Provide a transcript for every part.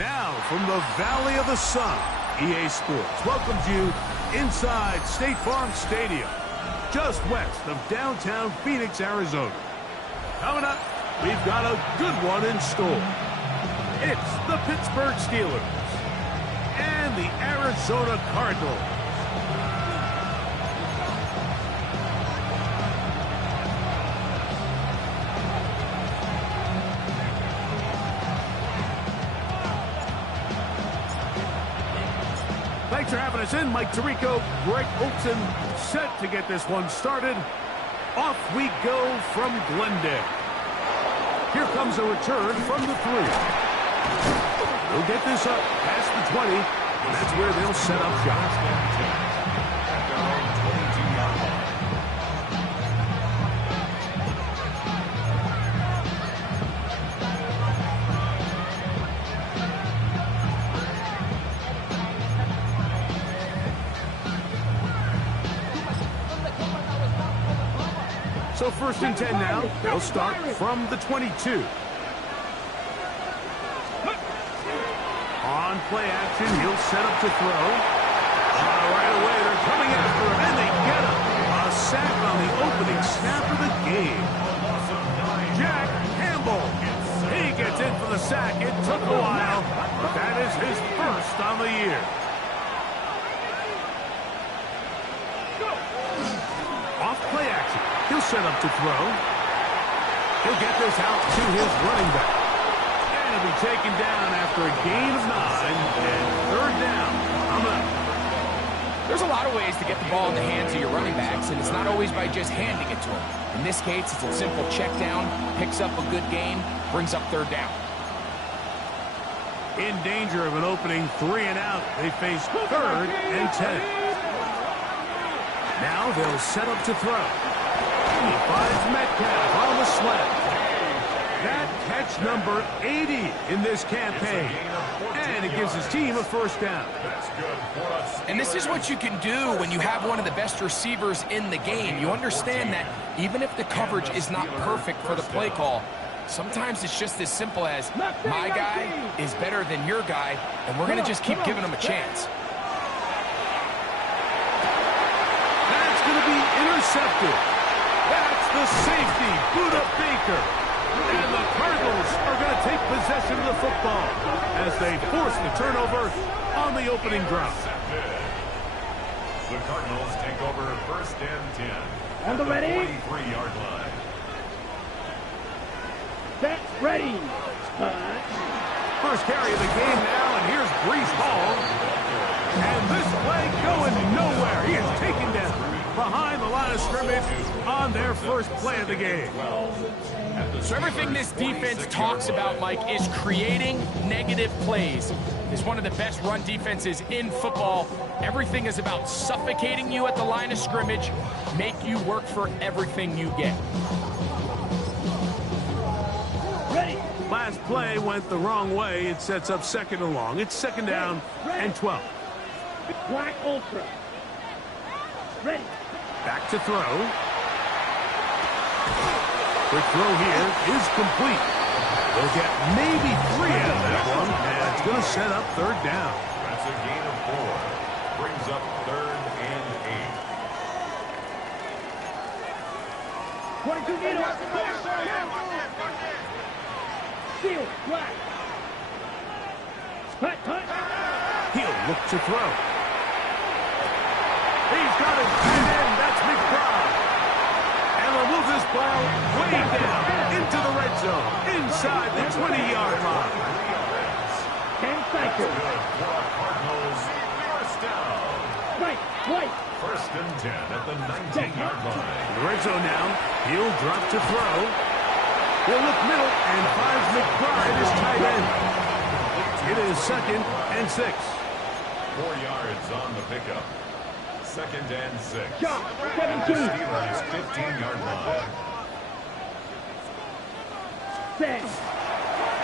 Now, from the Valley of the Sun, EA Sports welcomes you inside State Farm Stadium, just west of downtown Phoenix, Arizona. Coming up, we've got a good one in store. It's the Pittsburgh Steelers and the Arizona Cardinals. Thanks for having us in. Mike Tirico, Greg Olson, set to get this one started. Off we go from Glendale. Here comes a return from the 3. They'll get this up past the 20, and that's where they'll set up shop. So first and 10 now. They'll start from the 22. On play action, he'll set up to throw. Right away, they're coming after him, and they get him. A sack on the opening snap of the game. Jack Campbell. He gets in for the sack. It took a while, but that is his first on the year. Off play action. He'll set up to throw. He'll get this out to his running back. And he'll be taken down after a gain of 9 and third down. There's a lot of ways to get the ball in the hands of your running backs, and it's not always by just handing it to them. In this case, it's a simple check down, picks up a good gain, brings up third down. In danger of an opening 3 and out, they face third and 10. Now they'll set up to throw. He finds Metcalf on the slant. That catch number 80 in this campaign. And it gives his team a first down. And this is what you can do when you have one of the best receivers in the game. You understand that even if the coverage is not perfect for the play call, sometimes it's just as simple as my guy is better than your guy, and we're going to just keep giving him a chance. That's going to be intercepted. That's the safety, Buda Baker. And the Cardinals are going to take possession of the football as they force the turnover on the opening drive. The Cardinals take over first and 10 on the ready. 23-yard line. Set, ready. First carry of the game now, and here's Breece Hall. And this play going nowhere. He is taken down behind the line of scrimmage on their first play of the game. So everything this defense talks about, Mike, is creating negative plays. It's one of the best run defenses in football. Everything is about suffocating you at the line of scrimmage, make you work for everything you get. Ready. Last play went the wrong way. It sets up second and long. It's second down and 12. Black Ultra. Ready. Back to throw. Quick throw here is complete. They'll get maybe 3 out of that one, and it's going to set up third down. That's a gain of 4. Brings up third and 8. 22 needle. Seal, black. Cut. He'll look to throw. He's got it tight end. That's McBride. And they'll move this ball way down into the red zone, inside the 20-yard line. 10 seconds. Cardinals first down. Right. First and 10 at the 19-yard line. In the red zone now. He'll drop to throw. He'll look middle and finds McBride as tight end. It is second and 6. 4 yards on the pickup. Second and 6. Shot, 17. Steelers 15-yard line. Set.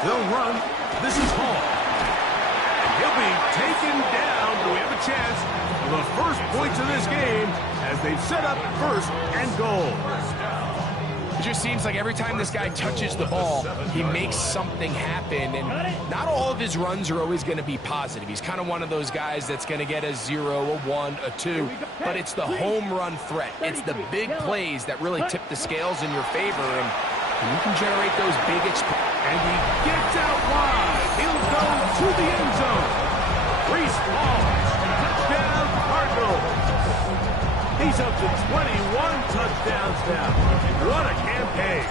They'll run. This is Hall. He'll be taken down. Do we have a chance for the first points of this game as they've set up first and goal? just seems like every time this guy touches the ball, he makes something happen. And not all of his runs are always going to be positive. He's kind of one of those guys that's going to get a 0, a 1, a 2. But it's the home run threat. It's the big plays that really tip the scales in your favor. And you can generate those big and he gets out wide. He'll go to the end zone. Reese Falls, touchdown Cardinals. He's up to 21 touchdowns now. What a campaign.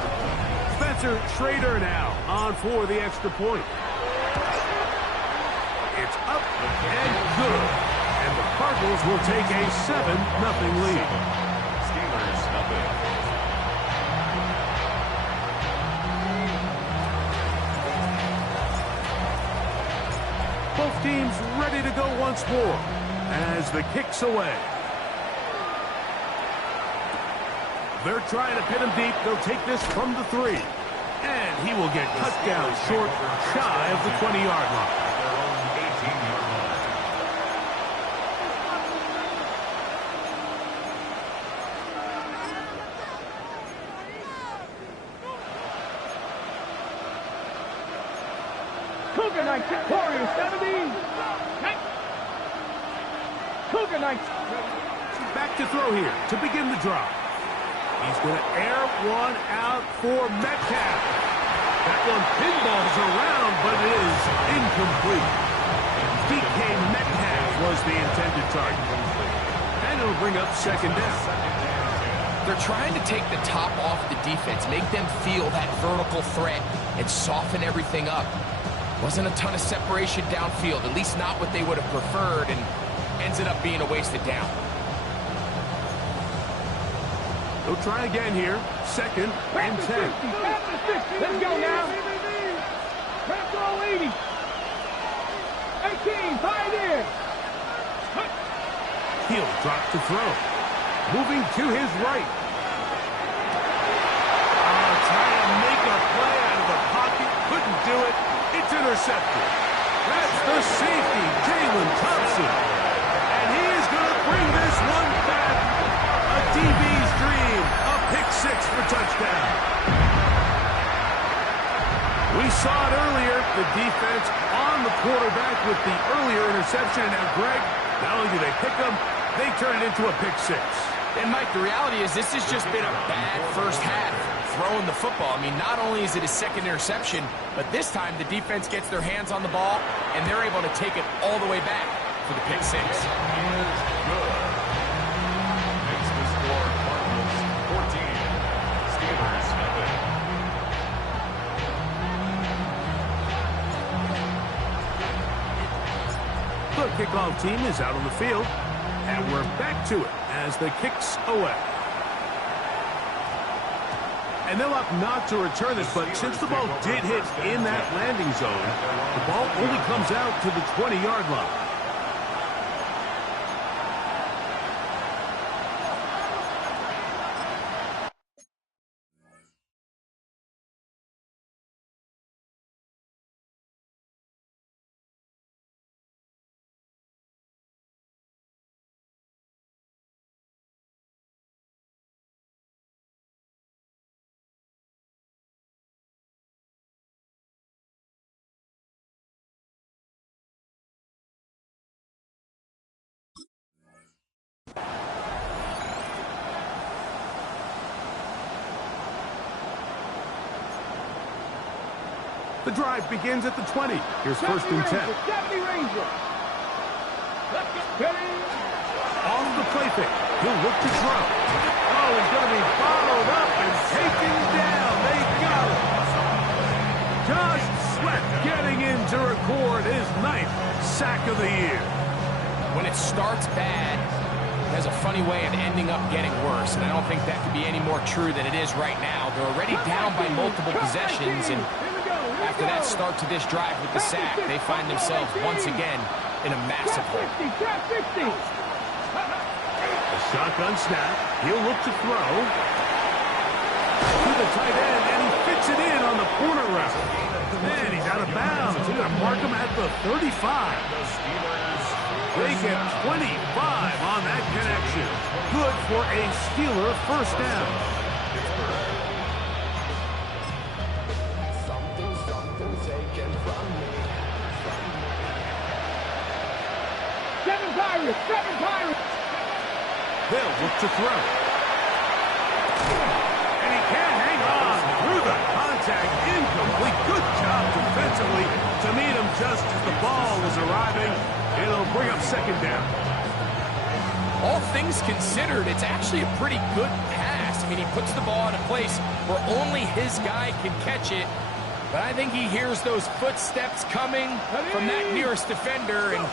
Spencer Schrader now on for the extra point. It's up and good. And the Cardinals will take a 7-0 lead. Steelers nothing. Both teams ready to go once more as the kick's away. They're trying to pin him deep. They'll take this from the 3. And he will get cut down short, shy of the 20-yard line. Their own 18-yard line. Cougar Knights, Warriors 17. Cougar Knights. Back to throw here to begin the drive. He's going to air one out for Metcalf. That one pinballs around, but it is incomplete. DK Metcalf was the intended target. And it'll bring up second down. They're trying to take the top off the defense, make them feel that vertical threat, and soften everything up. Wasn't a ton of separation downfield, at least not what they would have preferred, and ended up being a wasted down. They'll try again here. Second and 10. Let's go now. Press all 80. 18, tied in. He'll drop to throw. Moving to his right. Trying to make a play out of the pocket. Couldn't do it. It's intercepted. That's the safety, Jalen Thompson. And he is going to bring this one back. A DB's dream. A pick 6 for touchdown. We saw it earlier. The defense on the quarterback with the earlier interception. And now, Greg, not only do they pick him, they turn it into a pick 6. And, Mike, the reality is this has just been a bad first half throwing the football. I mean, not only is it his second interception, but this time the defense gets their hands on the ball, and they're able to take it all the way back for the pick 6. Is good. Makes the score Cardinals 14. Steelers nothing. The kickoff team is out on the field, and we're back to it as the kick's away. And they'll opt not to return this, but since the ball did hit in that landing zone, the ball only comes out to the 20-yard line. The drive begins at the 20. Here's first and 10. On the play fake, he'll look to throw. Oh, he's going to be followed up and taken down. They got him. Josh Sweat getting in to record his 9th sack of the year. When it starts bad, it has a funny way of ending up getting worse, and I don't think that could be any more true than it is right now. They're already down by multiple possessions, and after that start to this drive with the sack, they find themselves once again in a massive hole. A shotgun snap. He'll look to throw. To the tight end, and he fits it in on the corner route. Man, he's out of bounds. He's going to mark him at the 35. They get 25 on that connection. Good for a Steeler first down. Seven Pirates! Seven Pirates! They'll look to throw. And he can't hang on through the contact. Incomplete. Good job defensively to meet him just as the ball was arriving. It'll bring up second down. All things considered, it's actually a pretty good pass. I mean, he puts the ball in a place where only his guy can catch it. But I think he hears those footsteps coming from that nearest defender, and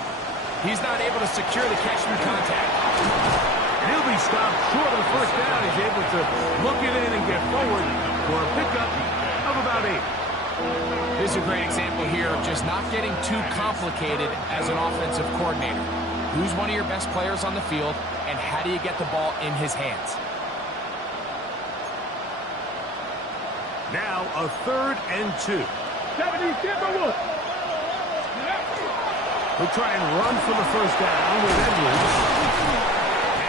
he's not able to secure the catch through contact. And he'll be stopped short of first down. He's able to look it in and get forward for a pickup of about 8. This is a great example here of just not getting too complicated as an offensive coordinator. Who's one of your best players on the field, and how do you get the ball in his hands? Now a 3rd and 2. 70 Timberwolves! We'll try and run for the first down with Edwards.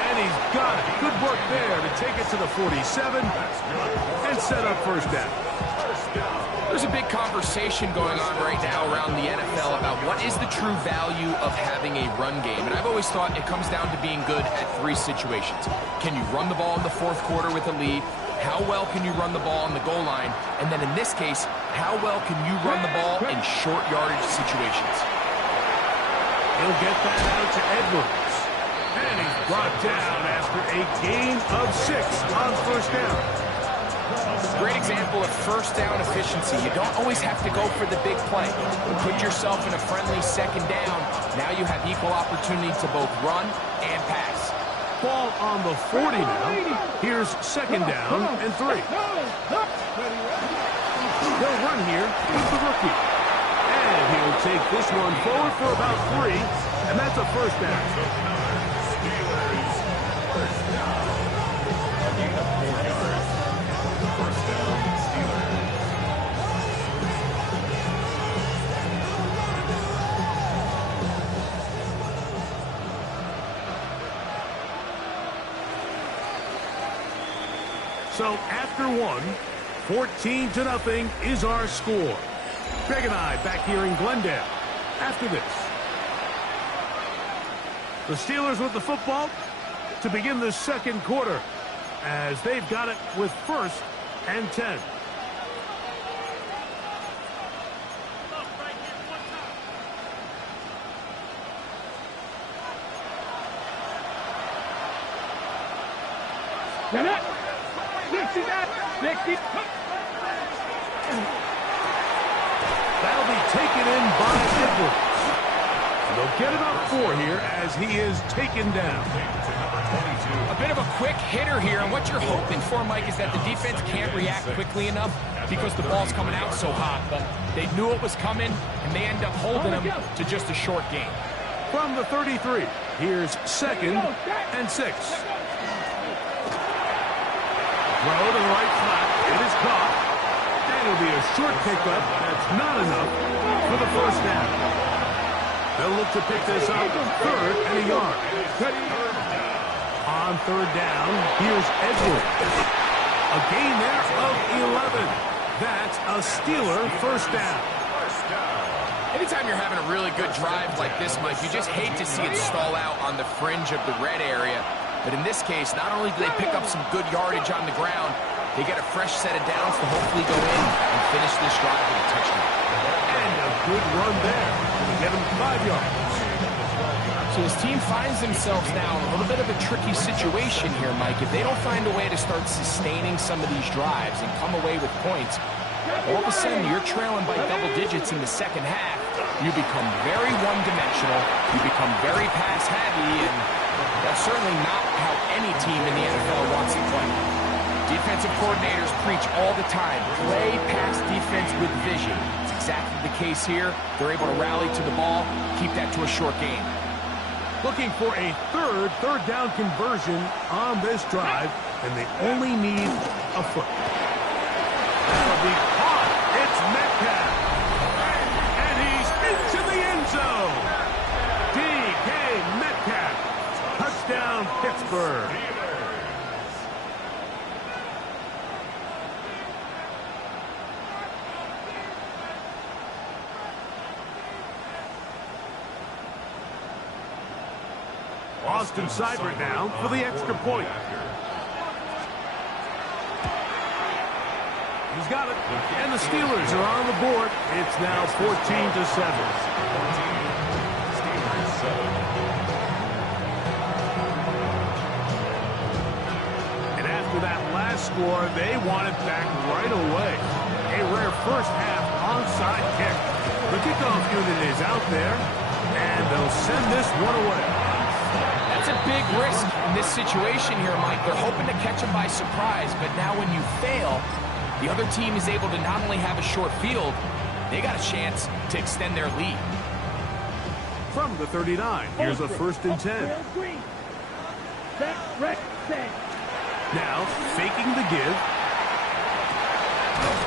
And he's got it. Good work there to take it to the 47 and set up first down. There's a big conversation going on right now around the NFL about what is the true value of having a run game. And I've always thought it comes down to being good at 3 situations. Can you run the ball in the 4th quarter with a lead? How well can you run the ball on the goal line? And then in this case, how well can you run the ball in short yardage situations? He'll get that out to Edwards. And he's brought down after a gain of 6 on first down. Great example of first down efficiency. You don't always have to go for the big play. You put yourself in a friendly second down. Now you have equal opportunity to both run and pass. Ball on the 40 now. Here's second down and 3. He'll run here with the rookie. And he'll take this one forward for about 3. And that's a first down. So after 1, 14-0 is our score. Greg and I back here in Glendale after this. The Steelers with the football to begin the second quarter as they've got it with 1st and 10. That'll be taken in by Edwards. They'll get about 4 here as he is taken down. A bit of a quick hitter here, and what you're hoping for, Mike, is that the defense can't react quickly enough because the ball's coming out so hot. But they knew it was coming, and they end up holding him to just a short gain. From the 33, here's 2nd and 6. Throw to the right flat. It is caught. And it'll be a short pickup. That's not enough for the first down. They'll look to pick this up 3rd and a yard. On 3rd down, here's Edwards. A gain there of 11. That's a Steeler first down. Anytime you're having a really good drive like this, Mike, you just hate to see it stall out on the fringe of the red area. But in this case, not only do they pick up some good yardage on the ground, they get a fresh set of downs to hopefully go in and finish this drive with a touchdown. And a good run there to get them 5 yards. So this team finds themselves now in a little bit of a tricky situation here, Mike. If they don't find a way to start sustaining some of these drives and come away with points, all of a sudden you're trailing by double digits in the second half. You become very one-dimensional. You become very pass-heavy, and that's certainly not how any team in the NFL wants to play. Defensive coordinators preach all the time, play pass defense with vision. It's exactly the case here. They're able to rally to the ball, keep that to a short gain. Looking for a third down conversion on this drive, and they only need a foot. That'll be caught. It's Metcalf. And he's into the end zone. DK Metcalf. Touchdown, Pittsburgh. Austin Seibert now for the extra point. He's got it. And the Steelers are on the board. It's now 14-7. That last score, they want it back right away. A rare first half onside kick. The kickoff unit is out there, and they'll send this one away. That's a big risk in this situation here, Mike. They're hoping to catch them by surprise, but now when you fail, the other team is able to not only have a short field, they got a chance to extend their lead. From the 39, here's a 1st and 10. Now, faking the give.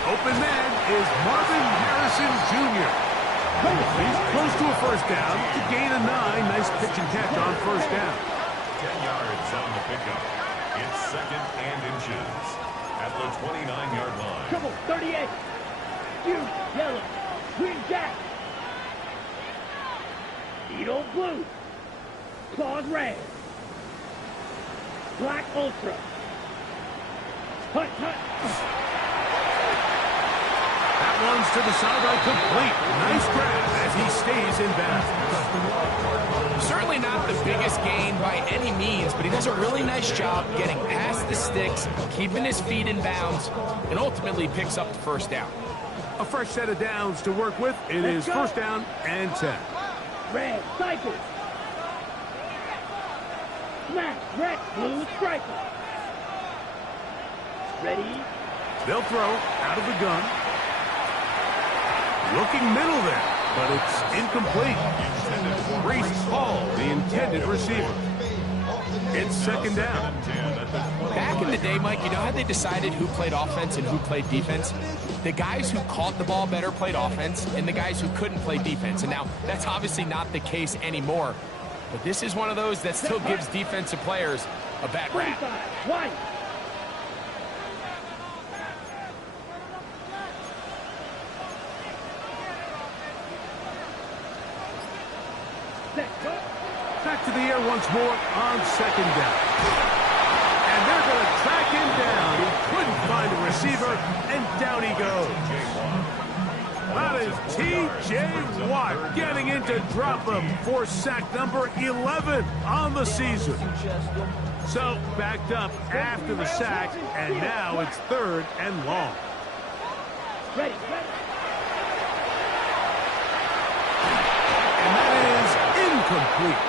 Open man is Marvin Harrison Jr. He's close to a first down to gain a 9. Nice pitch and catch on first down. 10 yards on the pickup. It's 2nd and inches at the 29-yard line. Come on, 38. Huge yellow. Green jack. Beetle blue. Claws red. Black ultra. Hut, hut. That one's to the sideline complete. Nice grab as he stays in bounds. Certainly not the biggest gain by any means, but he does a really nice job getting past the sticks, keeping his feet in bounds, and ultimately picks up the first down. A fresh set of downs to work with. It is first down and 10. Red, cycle. Smash, red, blue, striker. Ready? They'll throw out of the gun. Looking middle there, but it's incomplete. Reese Hall, the intended receiver. It's 2nd down. Back in the day, Mike, you know how they decided who played offense and who played defense? The guys who caught the ball better played offense, and the guys who couldn't play defense. And now, that's obviously not the case anymore. But this is one of those that still gives defensive players a bad rap. White. Back to the air once more on 2nd down. And they're going to track him down. He couldn't find a receiver, and down he goes. That is T.J. Watt getting in to drop him for sack number 11 on the season. So backed up after the sack, and now it's 3rd and long. Ready. And that is incomplete.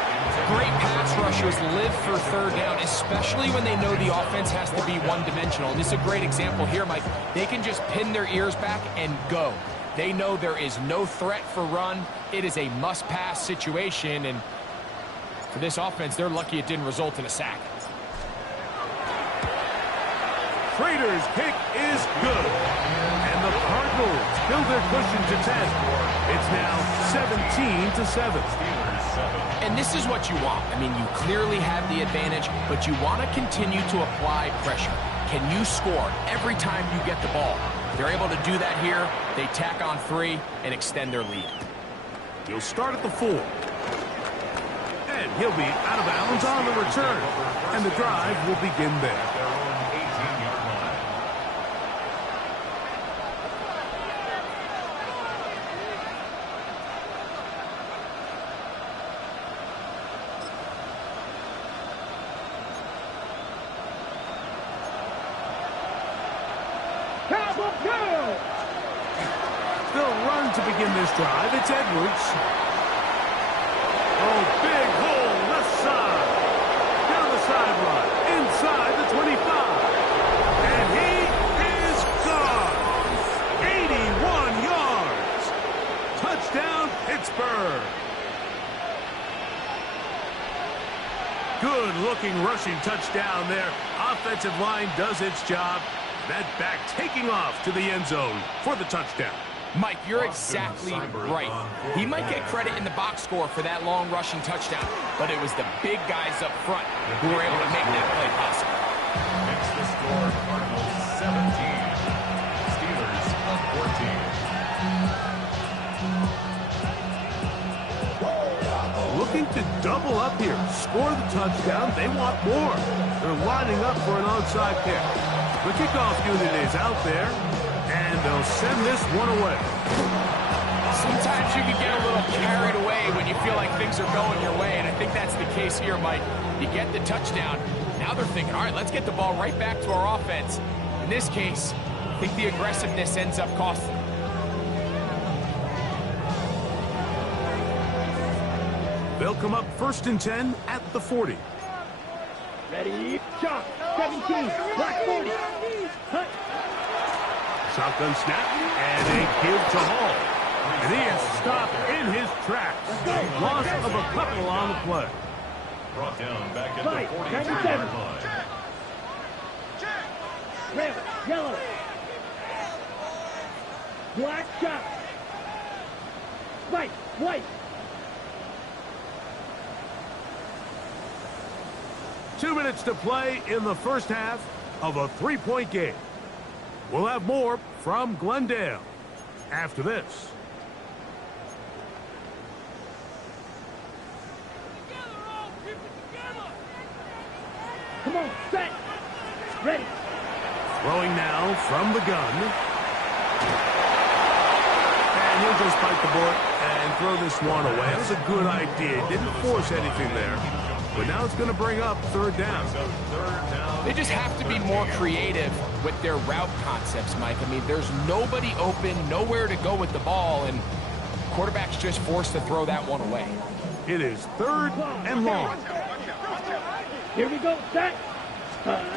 Great pass rushers live for 3rd down, especially when they know the offense has to be one-dimensional. And this is a great example here, Mike. They can just pin their ears back and go. They know there is no threat for run. It is a must-pass situation, and for this offense, they're lucky it didn't result in a sack. Prater's kick is good. And the Cardinals build their cushion to 10. It's now 17-7. And this is what you want. I mean, you clearly have the advantage, but you want to continue to apply pressure. Can you score every time you get the ball? If they're able to do that here, they tack on 3 and extend their lead. He'll start at the 4. And he'll be out of bounds on the return. And the drive will begin there. They'll run to begin this drive. It's Edwards. Oh, big hole left side. Down the sideline. Inside the 25. And he is gone. 81 yards. Touchdown, Pittsburgh. Good-looking rushing touchdown there. Offensive line does its job. That back taking off to the end zone for the touchdown. Mike, you're exactly right. He might get credit in the box score for that long rushing touchdown, but it was the big guys up front who were able to make that play possible. Makes the score Cardinals 17, Steelers 14. looking to double up here, score the touchdown. They want more. They're lining up for an onside kick. The kickoff unit is out there, and they'll send this one away. Sometimes you can get a little carried away when you feel like things are going your way, and I think that's the case here, Mike. You get the touchdown. Now they're thinking, all right, let's get the ball right back to our offense. In this case, I think the aggressiveness ends up costing them. They'll come up 1st and 10 at the 40. Ready, shot, 17, black 40. Hut. Shotgun snap, and a give to Hall. And he is stopped in his tracks. Loss of a couple on the play. Brought down back at the Fight, 42-yard line. Red, yellow. Black shot. White, white. 2 minutes to play in the first half of a 3-point game. We'll have more from Glendale after this. Come on, set. Ready. Throwing now from the gun. And he'll just bite the bullet and throw this one away. That was a good idea. Didn't force anything there. But now it's going to bring up 3rd down. They just have to be more creative with their route concepts, Mike. I mean, there's nobody open, nowhere to go with the ball, and quarterback's just forced to throw that one away. It is 3rd and long. Here we go, set. That's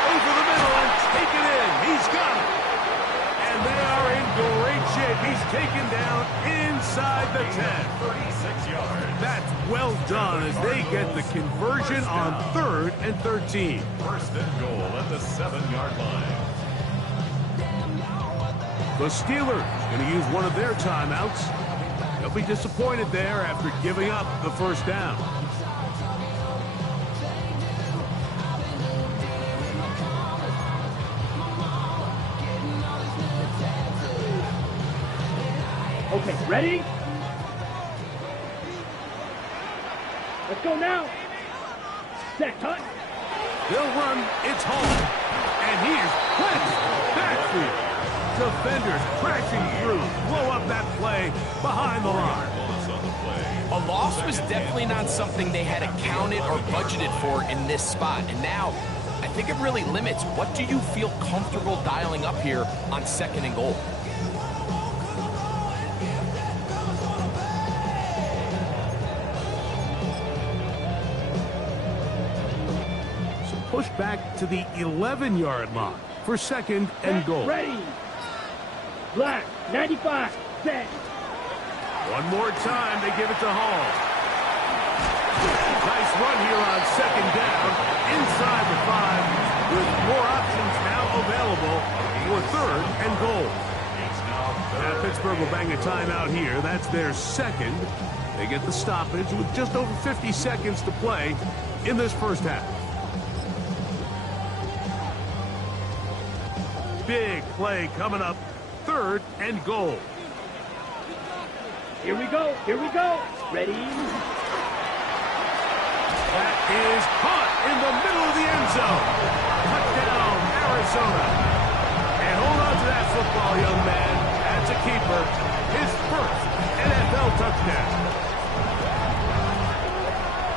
over the middle and taken in. He's got it. And they are in great shape. He's taken down inside the 10. 36 yards. That's well done as they get the conversion on 3rd and 13. 1st and goal at the 7-yard line. The Steelers going to use one of their timeouts. They'll be disappointed there after giving up the 1st down. Okay, ready? Let's go now. Set, cut. They'll run. It's home. And he is clenched backfield. Defenders crashing through. Blow up that play behind the line. A loss was definitely not something they had accounted or budgeted for in this spot. And now, I think it really limits what do you feel comfortable dialing up here on 2nd and goal. Push back to the 11-yard line for 2nd and goal. Ready. Black, 95, set. One more time, they give it to Hall. Nice run here on 2nd down, inside the 5, with more options now available for 3rd and goal. Now Pittsburgh will bang a timeout here. That's their 2nd. They get the stoppage with just over 50 seconds to play in this first half. Big play coming up, 3rd and goal. Here we go, here we go. Ready? That is caught in the middle of the end zone. Touchdown, Arizona. And hold on to that football, young man. That's a keeper. His 1st NFL touchdown.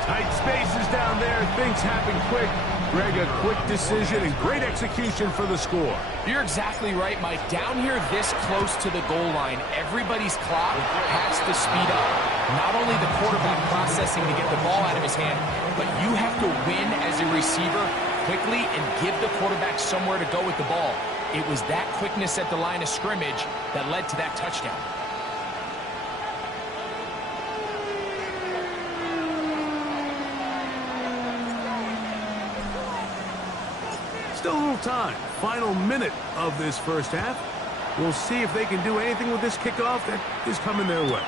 Tight spaces down there. Things happen quick. Greg, a quick decision and great execution for the score. You're exactly right, Mike. Down here this close to the goal line, everybody's clock has to speed up. Not only the quarterback processing to get the ball out of his hand, but you have to win as a receiver quickly and give the quarterback somewhere to go with the ball. It was that quickness at the line of scrimmage that led to that touchdown. Still a little time. Final minute of this first half. We'll see if they can do anything with this kickoff that is coming their way.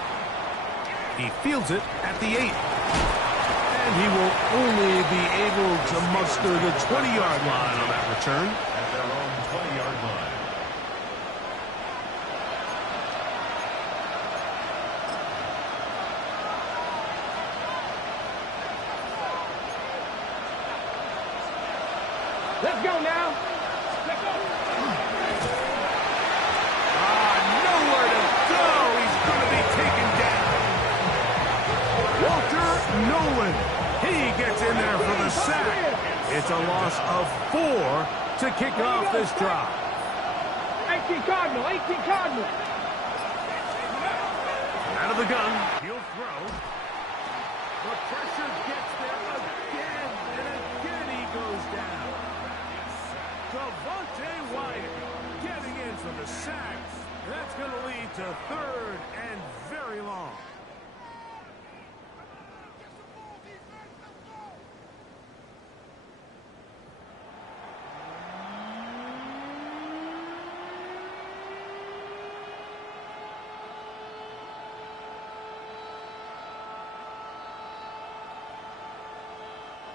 He fields it at the 8. And he will only be able to muster the 20-yard line on that return. At their own 20-yard line. Let's go now. Let's go. Nowhere to go. He's going to be taken down. Walter Nolan. He gets in there for the sack. It's a loss of 4 to kick off this drive. 18 Cardinal, 18 Cardinal. Out of the gun, he'll throw. The pressure gets there again, and again he goes down. Devontae Wyatt getting in for the sack. That's going to lead to 3rd and very long.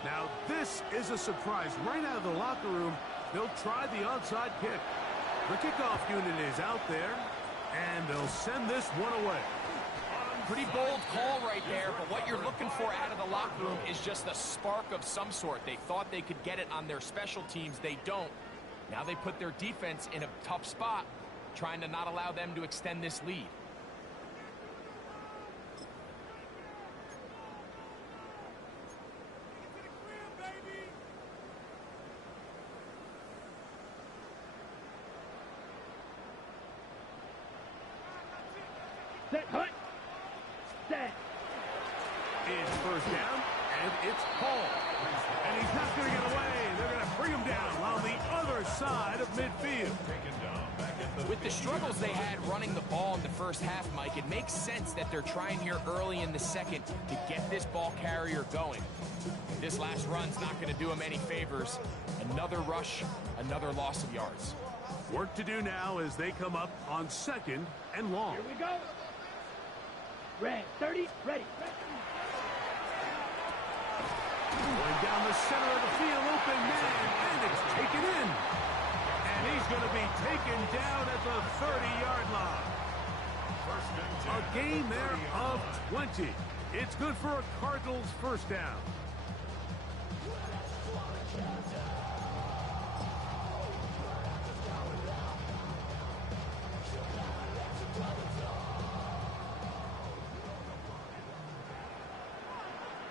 Now, this is a surprise. Right out of the locker room, they'll try the onside kick. The kickoff unit is out there, and they'll send this one away. Pretty bold call right there, but what you're looking for out of the locker room is just a spark of some sort. They thought they could get it on their special teams. They don't. Now they put their defense in a tough spot, trying to not allow them to extend this lead. Set, hut. Set. It's first down, and it's Paul. And he's not going to get away. They're going to bring him down on the other side of midfield. With the struggles they had running the ball in the first half, Mike, it makes sense that they're trying here early in the second to get this ball carrier going. This last run's not going to do him any favors. Another rush, another loss of yards. Work to do now as they come up on 2nd and long. Here we go. Red, 30, ready. Going down the center of the field, open man, and it's taken in. And he's going to be taken down at the 30-yard line. A gain there of 20. It's good for a Cardinals first down.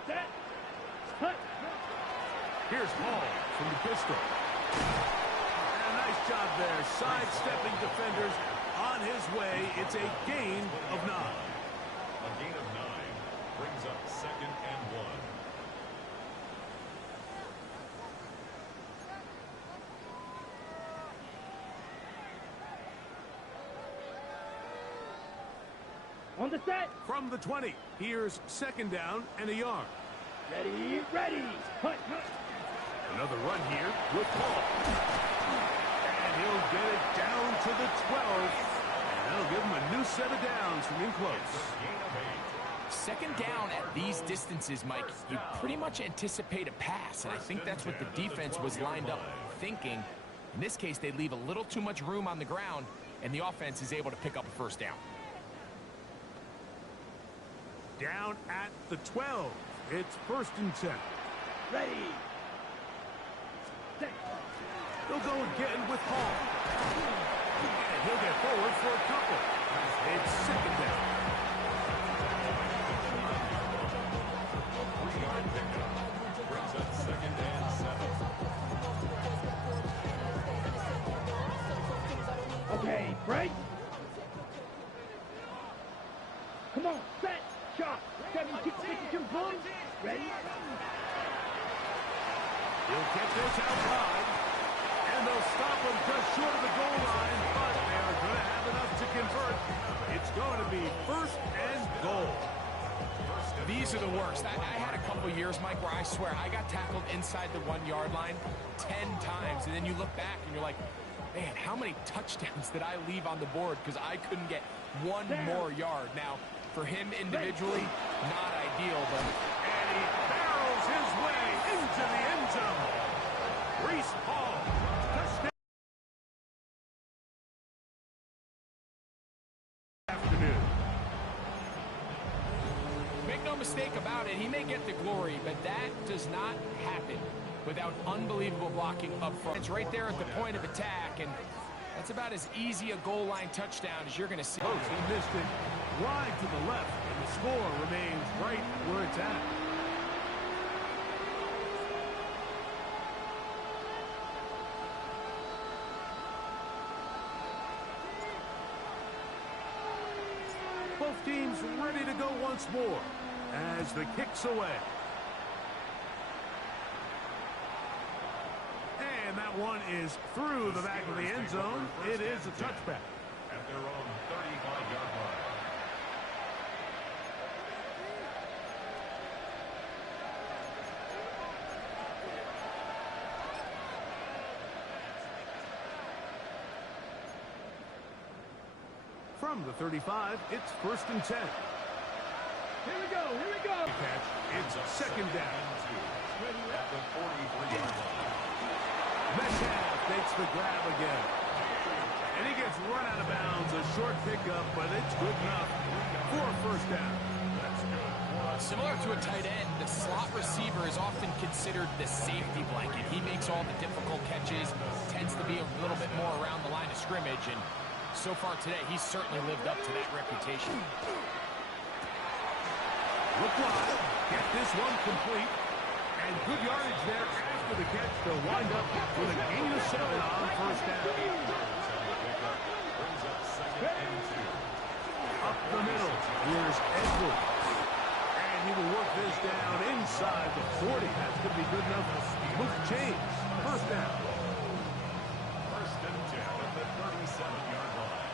Set. Hut. Here's Paul from the pistol. And a nice job there, sidestepping defenders on his way. It's a gain of 9. A gain of 9 brings up 2nd and 1. On the set. From the 20, here's 2nd down and a yard. Ready, ready. Hut, hut. Another run here with Paul. And he'll get it down to the 12. And that'll give him a new set of downs from in close. Gain of 8. 2nd down at these distances, Mike, you pretty much anticipate a pass, and I think that's what the defense was lined up thinking. In this case, they leave a little too much room on the ground, and the offense is able to pick up a 1st down. Down at the 12. It's 1st and 10. Ready. Set. They'll go again with Paul. And he'll get forward for a couple. It's 2nd down. 3-yard pickup brings up 2nd and 7. Okay, break. Come on, set. Shot. 72 points. Ready. He'll get this out wide. And they'll stop him just short of the goal line, but they are going to have enough to convert. It's going to be 1st and goal. These are the worst. I had a couple years, Mike, where I swear I got tackled inside the 1-yard line 10 times, and then you look back and you're like, man, how many touchdowns did I leave on the board because I couldn't get one more yard? Now, for him individually, not ideal, but... And he barrels his way into the end zone. Reese Paul, touchdown. Afternoon. Make no mistake about it, he may get the glory, but that does not happen without unbelievable blocking up front. It's right there at the point of attack, and that's about as easy a goal line touchdown as you're going to see. Close, he missed it wide to the left, and the score remains right where it's at. Both teams ready to go once more as the kick's away. And that one is through the back of the end zone. It is a touchback. At their own 35-yard line. From the 35, it's 1st and 10. Here we go, here we go. Catch, it's second down. At the 43-yard line. Metcalf makes the grab again. And he gets run out of bounds. A short pickup, but it's good enough for a 1st down. That's good. Similar to a tight end, the slot receiver is often considered the safety blanket. He makes all the difficult catches, tends to be a little bit more around the line of scrimmage, and so far today, he's certainly lived up to that reputation. Look wide, get this one complete, and good yardage there after the catch. They'll wind up with a gain of 7 on 1st down. Brings up 2nd and 2. Up the middle, here's Edwards. And he will work this down inside the 40. That's going to be good enough to move the chains. 1st down. 1st and 10 at the 37-yard line.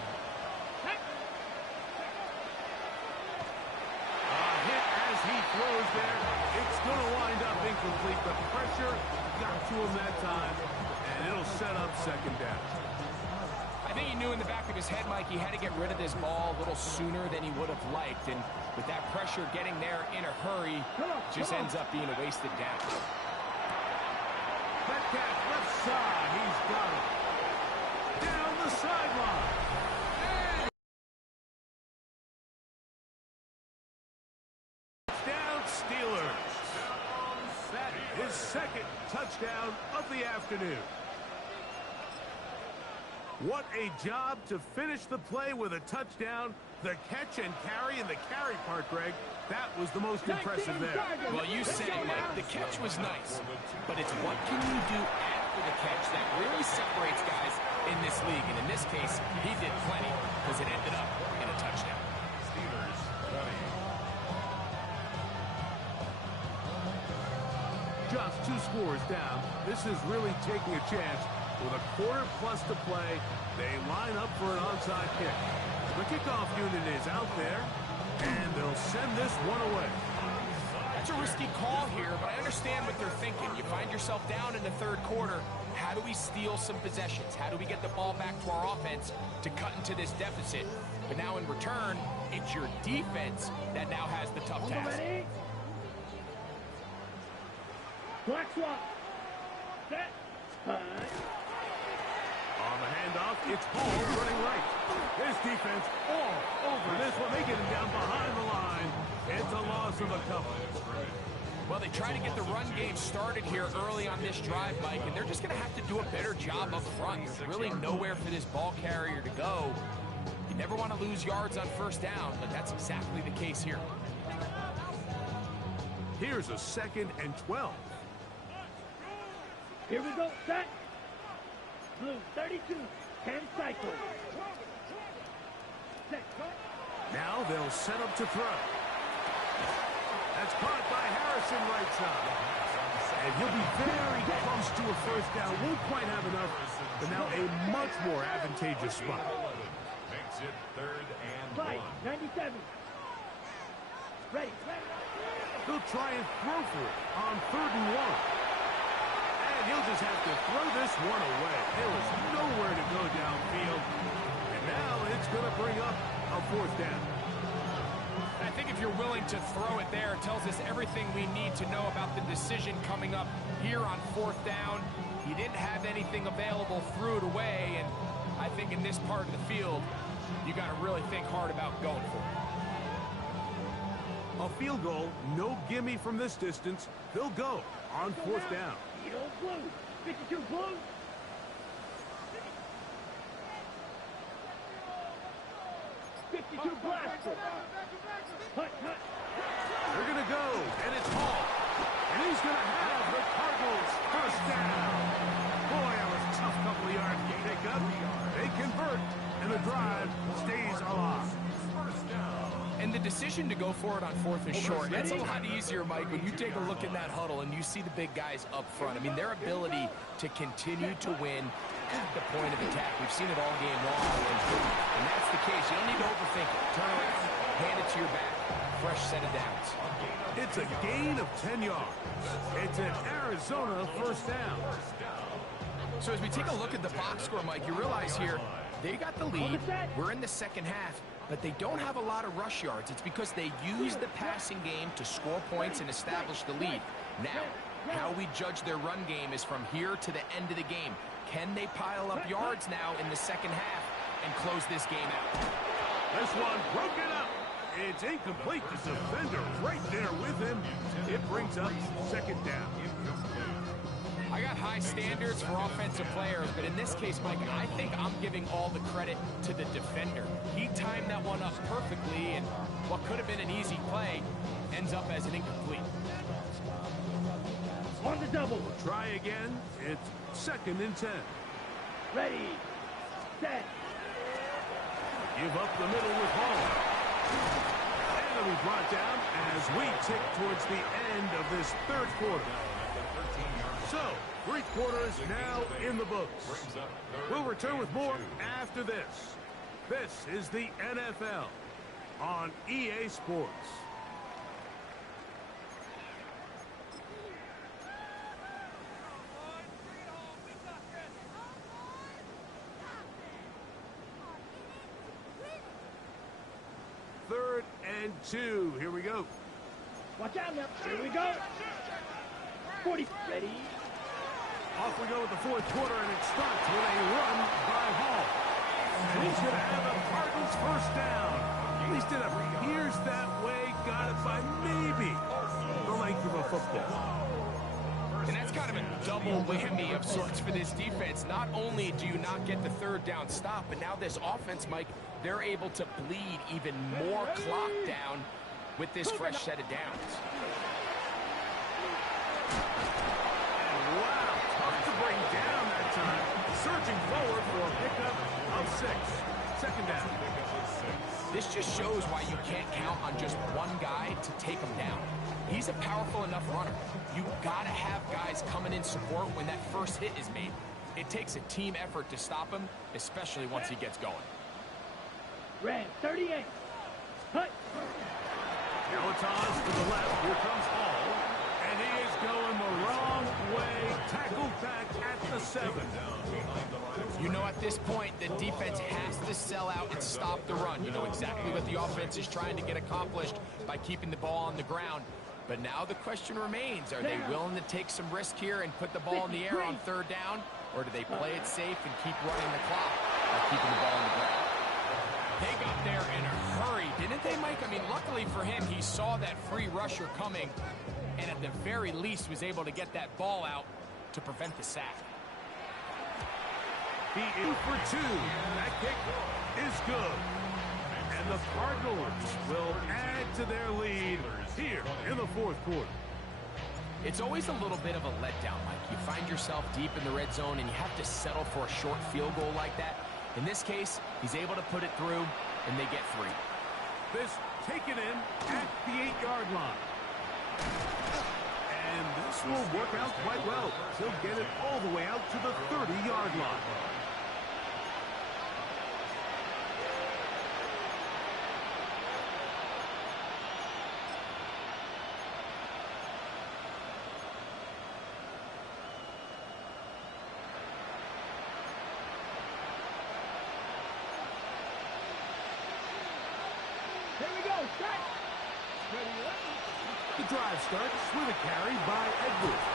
He throws there. It's going to wind up incomplete. The pressure got to him that time, and it'll set up 2nd down. I think he knew in the back of his head, Mike, he had to get rid of this ball a little sooner than he would have liked, and with that pressure getting there in a hurry, just ends up being a wasted down. Metcalf left side. He's got it. Down the sideline. Steelers. That is 2nd touchdown of the afternoon. What a job to finish the play with a touchdown. The catch and carry, and the carry part, Greg, that was the most impressive there. Well, you said it, Mike. The catch was nice, but it's what can you do after the catch that really separates guys in this league. And in this case, he did plenty because it ended up in a touchdown. Steelers ready. Just 2 scores down. This is really taking a chance. With a quarter plus to play, they line up for an onside kick. The kickoff unit is out there, and they'll send this one away. That's a risky call here, but I understand what they're thinking. You find yourself down in the 3rd quarter. How do we steal some possessions? How do we get the ball back to our offense to cut into this deficit? But now in return, it's your defense that now has the tough task. Black swap. Set. On the handoff, it's Hall running right. This defense all over this one. They get him down behind the line. It's a loss of a couple. Well, they try to get the run game started here early on this drive, Mike, and they're just going to have to do a better job up front. There's really nowhere for this ball carrier to go. You never want to lose yards on 1st down, but that's exactly the case here. Here's a 2nd and 12. Here we go, set. Blue 32, 10 cycle. Set. Now they'll set up to throw. That's caught by Harrison right side. And he'll be very close to a 1st down. Won't quite have enough, but now a much more advantageous spot. Makes it 3rd and 5, 1. 97. Ready. They'll try and throw for it on 3rd and 1. And he'll just have to throw this one away. There is nowhere to go downfield. And now it's going to bring up a 4th down. I think if you're willing to throw it there, it tells us everything we need to know about the decision coming up here on 4th down. You didn't have anything available, threw it away, and I think in this part of the field, you got to really think hard about going for it. A field goal, no gimme from this distance. They'll go on 4th down. Eagle blue. 52 blue. Blaster. Hut. They're going to go, and it's Hall. And he's going to have the Cardinals first down. Boy, that was a tough couple of yards to pick up. They convert, and the drive stays alive. And the decision to go for it on 4th and short, it's a lot easier, Mike, when you take a look in that huddle and you see the big guys up front. I mean, their ability to continue to win at the point of attack. We've seen it all game long, and that's the case. You don't need to overthink it. Turn around, hand it to your back. Fresh set of downs. It's a gain of 10 yards. It's an Arizona first down. So as we take a look at the box score, Mike, you realize here, they got the lead. We're in the second half, but they don't have a lot of rush yards. It's because they use the passing game to score points and establish the lead. Now, how we judge their run game is from here to the end of the game. Can they pile up yards now in the second half and close this game out? This one broken up. It's incomplete. The defender right there with him. It brings up second down. I got high standards for offensive players, but in this case, Mike, I think I'm giving all the credit to the defender. He timed that one up perfectly, and what could have been an easy play ends up as an incomplete. On the double. Try again. It's 2nd and 10. Ready. Set. Give up the middle with Hall. And it'll be brought down as we tick towards the end of this third quarter. So, 3 quarters now in the books. We'll return with more after this. This is the NFL on EA Sports. Third and 2. Here we go. Watch out now. Here we go. 40. Ready. Off we go with the fourth quarter, and it starts with a run by Hall. And he's going to have the Cardinals first down. At least it appears that way. Got it by maybe the length of a football. And that's kind of a double whammy of sorts for this defense. Not only do you not get the third down stop, but now this offense, Mike, they're able to bleed even more clock down with this fresh set of downs. Wow, tough to bring down that time. Surging forward for a pickup of 6. Second down. This just shows why you can't count on just one guy to take him down. He's a powerful enough runner. You gotta have guys coming in support when that first hit is made. It takes a team effort to stop him, especially once he gets going. Red 38. Hut. Now it's Oz to the left. Here comes Hall. And he is going the wrong way. Tackled back at the 7. You know, at this point, the defense has to sell out and stop the run. You know exactly what the offense is trying to get accomplished by keeping the ball on the ground. But now the question remains, are they willing to take some risk here and put the ball in the air on third down? Or do they play it safe and keep running the clock by keeping the ball on the ground? They got there in a hurry, didn't they, Mike? I mean, luckily for him, he saw that free rusher coming and at the very least was able to get that ball out to prevent the sack. He in for 2. That kick is good. And the Cardinals will add to their lead here in the fourth quarter. It's always a little bit of a letdown, Mike. You find yourself deep in the red zone and you have to settle for a short field goal like that. In this case, he's able to put it through, and they get 3. This taken in at the 8-yard line. And this will work out quite well. He'll get it all the way out to the 30-yard line. The drive starts with a carry by Edwards.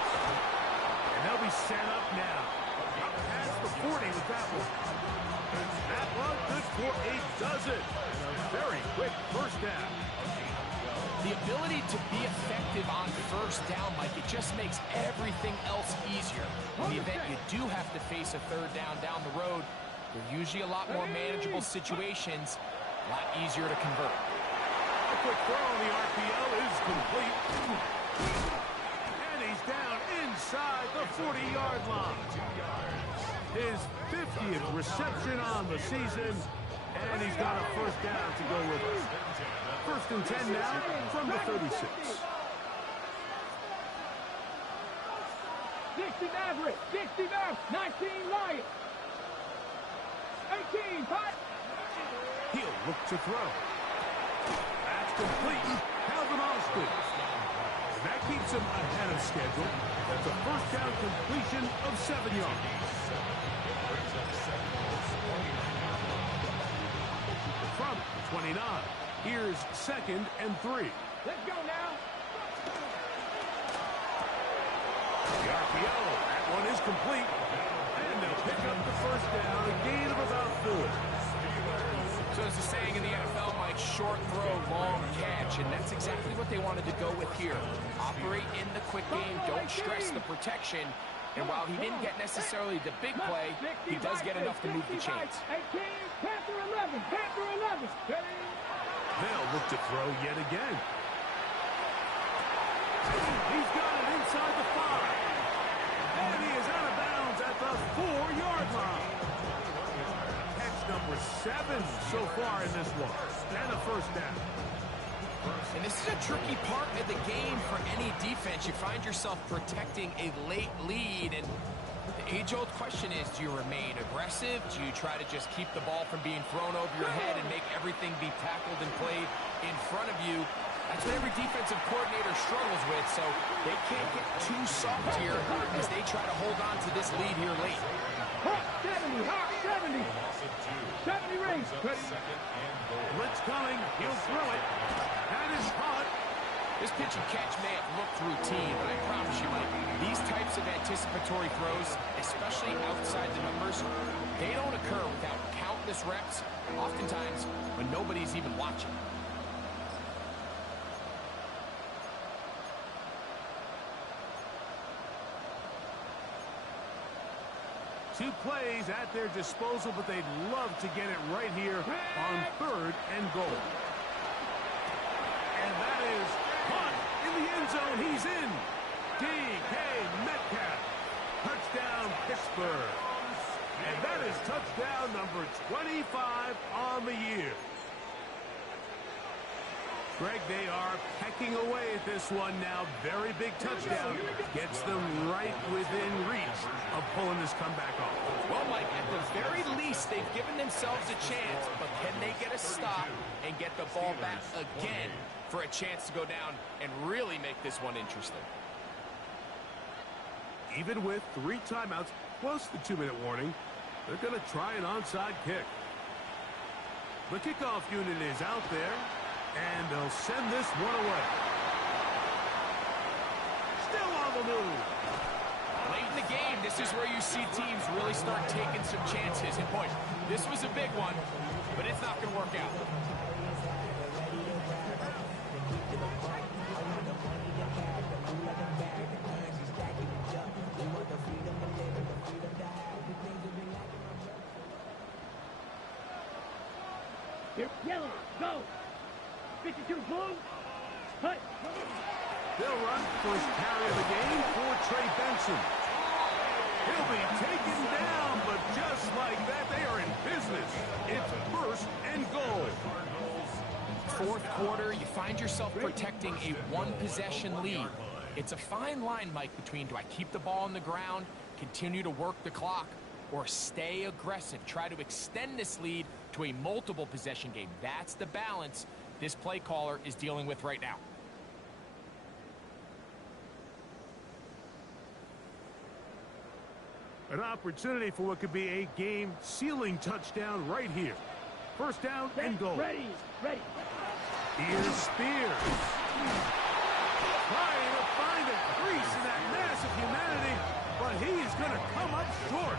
And they'll be set up now. Up past the 40 with that one. That one good for a dozen. And a very quick first down. The ability to be effective on first down, Mike, it just makes everything else easier. In the event you do have to face a third down the road, they're usually a lot more manageable situations, a lot easier to convert. A quick throw on the RPO is complete. And he's down inside the 40-yard line. His 50th reception on the season, and he's got a first down to go with it. First and 10 now from the 36. 60 Maverick, 60 Maverick, 19 Lions. 18, fight. He'll look to throw. That's complete. Calvin Austin. That keeps him ahead of schedule. That's a first down completion of 7 yards. From 29, here's 2nd and 3. Let's go now. The RPO, that one is complete. And they'll pick up the first down, a gain of about 4. So there's a saying in the NFL, Mike, short throw, long catch, and that's exactly what they wanted to go with here. Operate in the quick game, don't stress the protection, and while he didn't get necessarily the big play, he does get enough to move the chains. 18, Panther 11, Panther 11. They'll look to throw yet again. He's got it inside the 5. And he is out of bounds at the 4-yard line. Catch number 7 so far in this one. And a first down. And this is a tricky part of the game for any defense. You find yourself protecting a late lead, and the age-old question is, do you remain aggressive? Do you try to just keep the ball from being thrown over your head and make everything be tackled and played in front of you? That's what every defensive coordinator struggles with, so they can't get too soft here as they try to hold on to this lead here late. Hawk 70, Hawk 70. 70 rings. Blitz coming. He'll throw it. That is caught. This pitch and catch may have looked routine, but I promise you, Mike, these types of anticipatory throws, especially outside the numbers, they don't occur without countless reps, oftentimes when nobody's even watching. Two plays at their disposal, but they'd love to get it right here on 3rd and goal. And that is caught in the end zone. He's in. DK Metcalf. Touchdown, Pittsburgh. And that is touchdown number 25 on the year. Greg, they are pecking away at this one now. Very big touchdown. Gets them right within reach of pulling this comeback off. Well, Mike, at the very least, they've given themselves a chance, but can they get a stop and get the ball back again for a chance to go down and really make this one interesting? Even with 3 timeouts plus the 2-minute warning, they're going to try an onside kick. The kickoff unit is out there. And they'll send this one away. Still on the move. Late in the game, this is where you see teams really start taking some chances. And boy, this was a big one, but it's not going to work out. Here, yellow, go. 52 blue. Hut. They'll run first carry of the game for Trey Benson. He'll be taken down, but just like that, they are in business. It's 1st and goal. 4th quarter, you find yourself protecting a 1-possession lead. It's a fine line, Mike, between do I keep the ball on the ground, continue to work the clock, or stay aggressive, try to extend this lead to a multiple possession game. That's the balance this play caller is dealing with right now. An opportunity for what could be a game-sealing touchdown right here. First down and goal. Ready. Here's Spears. Trying to find a crease in that mass of humanity, but he is going to come up short.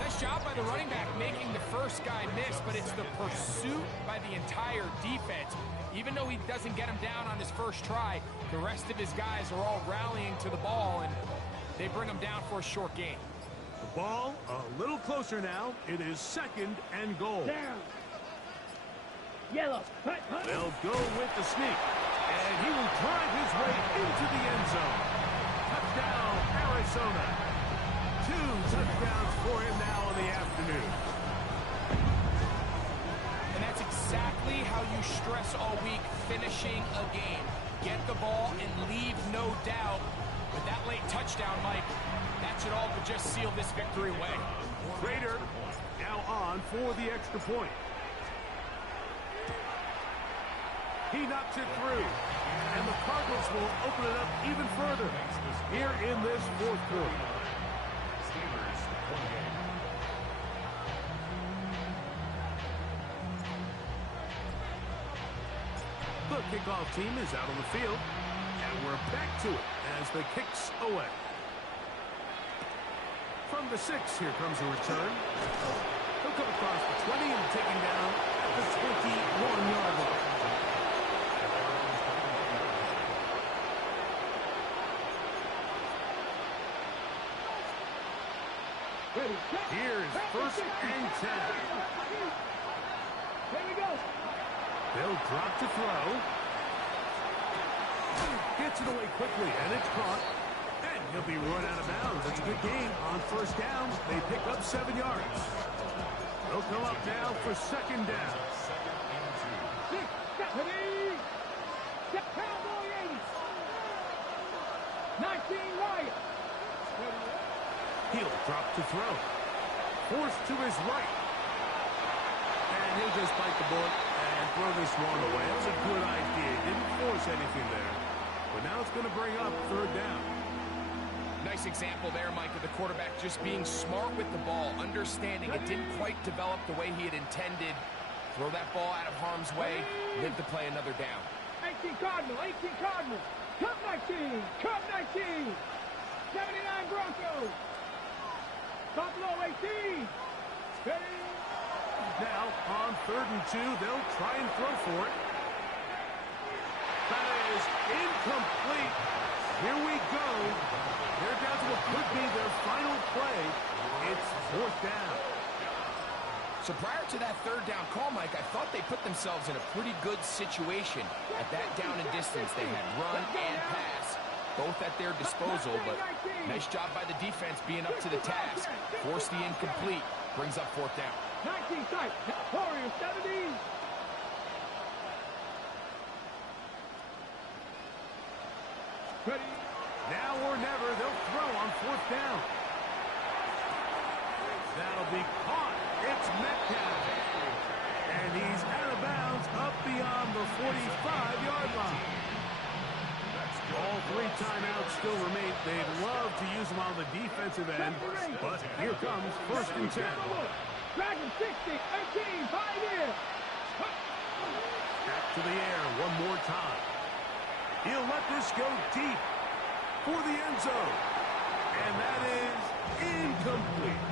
Nice job by the running back making the first guy miss, but it's the pursuit by the entire defense. Even though he doesn't get him down on his first try, the rest of his guys are all rallying to the ball, and they bring him down for a short gain. The ball a little closer now. It is 2nd and goal. Down. Yellow. Hut, hut. They'll go with the sneak, and he will drive his way into the end zone. Touchdown, Arizona. 2 touchdowns for him now in the afternoon. And that's exactly how you stress all week, finishing a game. Get the ball and leave no doubt. With that late touchdown, Mike, that should all but just seal this victory away. Prater now on for the extra point. He knocks it through, and the Cardinals will open it up even further here in this 4th quarter. Steelers 28. The kickoff team is out on the field, and we're back to it as the kick's away. From the 6, here comes a return. He'll come across the 20 and take him down at the 21-yard line. Here's 1st and 10. Here we go. They'll drop to throw. Gets it away quickly, and it's caught. And he'll be run out of bounds. It's a good game. On 1st down, they pick up 7 yards. They'll come up now for 2nd down. 6, 7, Cowboy 80. 19 Wyatt. He'll drop to throw. Forced to his right. And he'll just bite the bullet and throw this one away. That was a good idea. He didn't force anything there. But now it's going to bring up 3rd down. Nice example there, Mike, of the quarterback just being smart with the ball, understanding it didn't quite develop the way he had intended. Throw that ball out of harm's way, live to play another down. 18 Cardinal, 18 Cardinal. Cup 19, Cup 19. 79 Broncos. Buffalo 18. Ready? Now, on 3rd and 2, they'll try and throw for it. That is incomplete. Here we go. They're down to what could be their final play. It's 4th down. So prior to that 3rd down call, Mike, I thought they put themselves in a pretty good situation. At that down and distance, they had run and pass, both at their disposal, but nice job by the defense being up to the task. Force the incomplete, brings up 4th down. 19 tight. Warriors 70. Ready? Now or never, they'll throw on 4th down. That'll be caught. It's Metcalf. And he's out of bounds up beyond the 45-yard line. All 3 timeouts still remain. They'd love to use them on the defensive end, but here comes 1st and 10. Dragon 60, 18, 5 in. Back to the air one more time. He'll let this go deep for the end zone. And that is incomplete.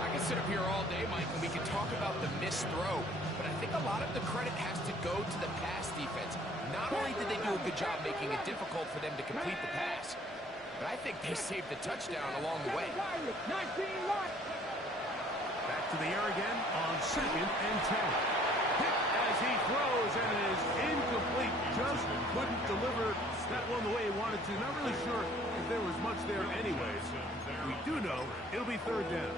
I can sit up here all day, Mike, and we can talk about the missed throw, but I think a lot of the credit has to go to the pass defense. Not only did they do a good job making it difficult for them to complete the pass, but I think they saved the touchdown along the way. 19 Watt. Back to the air again on 2nd and 10. Hit as he throws, and it is incomplete. Just couldn't deliver that one the way he wanted to. Not really sure if there was much there anyways. We do know it'll be 3rd down.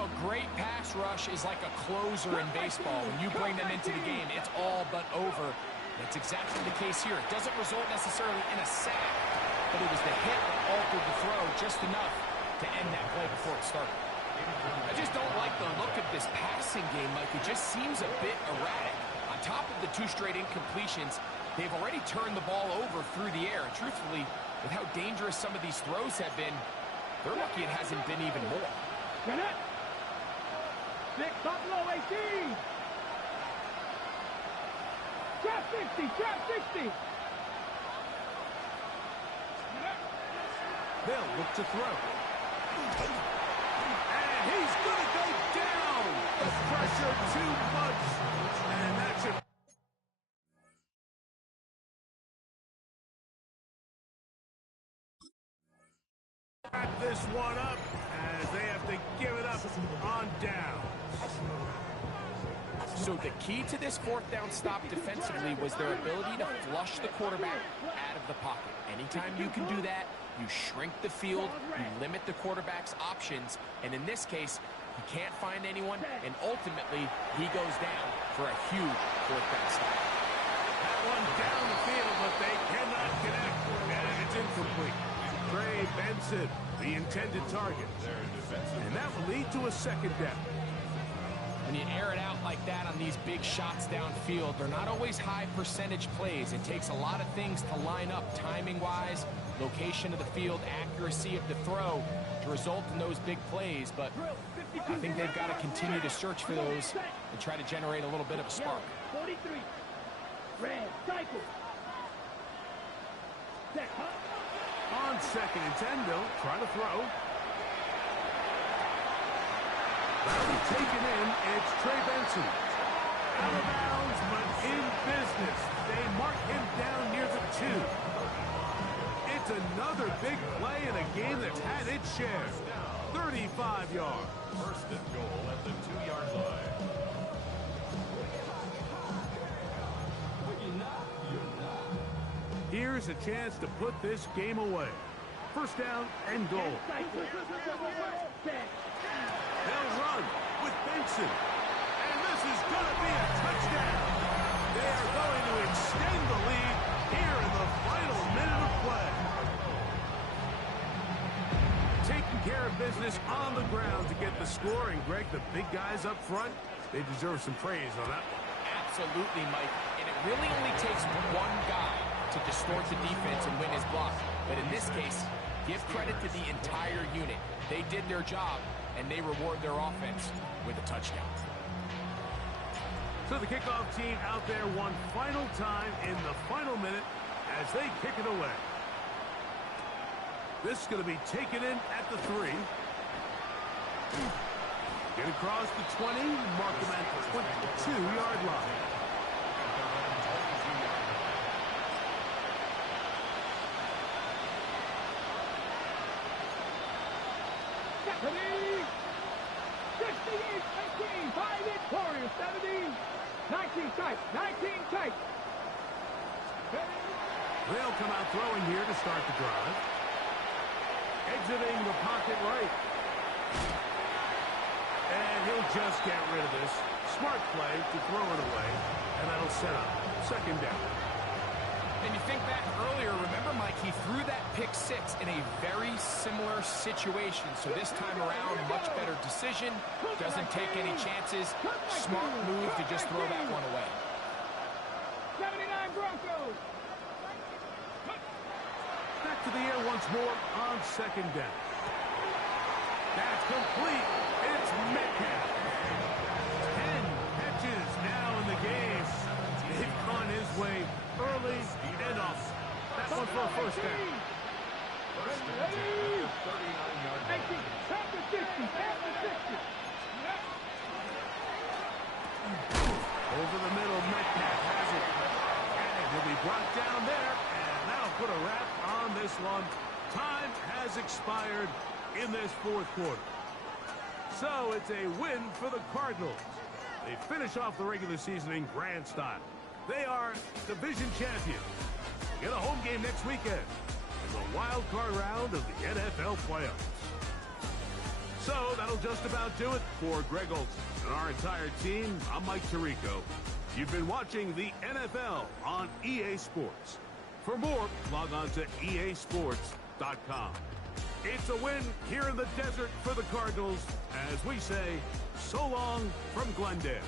A great pass rush is like a closer in baseball. When you bring them into the game, it's all but over. That's exactly the case here. It doesn't result necessarily in a sack, but it was the hit that altered the throw just enough to end that play before it started. I just don't like the look of this passing game, Mike. It just seems a bit erratic. On top of the 2 straight incompletions, they've already turned the ball over through the air. And truthfully, with how dangerous some of these throws have been, they're lucky it hasn't been even more. 6, Buffalo 18. Trap 60, trap 60. They'll look to throw. And he's going to go down. The pressure too much. And that should... wrap this one up as they have to give it up on down. So the key to this fourth down stop defensively was their ability to flush the quarterback out of the pocket. Anytime you can do that, you shrink the field, you limit the quarterback's options, and in this case, he can't find anyone, and ultimately, he goes down for a huge fourth down stop. That one down the field, but they cannot connect, and it's incomplete. Trey Benson, the intended target. And that will lead to a second down. When you air it out like that on these big shots downfield, they're not always high percentage plays. It takes a lot of things to line up timing-wise, location of the field, accuracy of the throw to result in those big plays. But I think they've got to continue to search for those and try to generate a little bit of a spark. 43. Red, cycle. Set, On 2nd and 10, they'll try to throw. That'll be taken in. It's Trey Benson. Out of bounds, but in business. They mark him down near the 2. It's another big play in a game that's had its share. 35 yards. First and goal at the 2-yard line. Here's a chance to put this game away. First down and goal. They'll run with Benson. And this is going to be a touchdown. They are going to extend the lead here in the final minute of play. Taking care of business on the ground to get the score. And, Greg, the big guys up front, they deserve some praise on that one. Absolutely, Mike. And it really only takes one guy to distort the defense and win his block. But in this case, give credit to the entire unit. They did their job, and they reward their offense with a touchdown. So the kickoff team out there one final time in the final minute as they kick it away. This is going to be taken in at the 3. Get across the 20, mark them at the 22-yard line. Ready? 68-19, 5-inch Warriors, 17. 19 tight, 19 tight. They'll come out throwing here to start the drive. Exiting the pocket right. And he'll just get rid of this. Smart play to throw it away. And that'll set up second down. And you think back earlier, remember, Mike, he threw that pick 6 in a very similar situation. So this time around, much better decision. Doesn't take any chances. Smart move to just throw that one away. 79 Broncos. Back to the air once more on second down. That's complete. It's Metcalf. 10 catches now in the game. They've gone his way early and often. That one for a first down. First and 10 at the 39-yard line. After 60, after 60. Over the middle, Metcalf has it. And he'll be brought down there. And that'll put a wrap on this one. Time has expired in this fourth quarter. So it's a win for the Cardinals. They finish off the regular season in grand style. They are division champions. Get a home game next weekend in the wild card round of the NFL playoffs. So that'll just about do it for Greg Olson and our entire team. I'm Mike Tirico. You've been watching the NFL on EA Sports. For more, log on to easports.com. It's a win here in the desert for the Cardinals as we say so long from Glendale.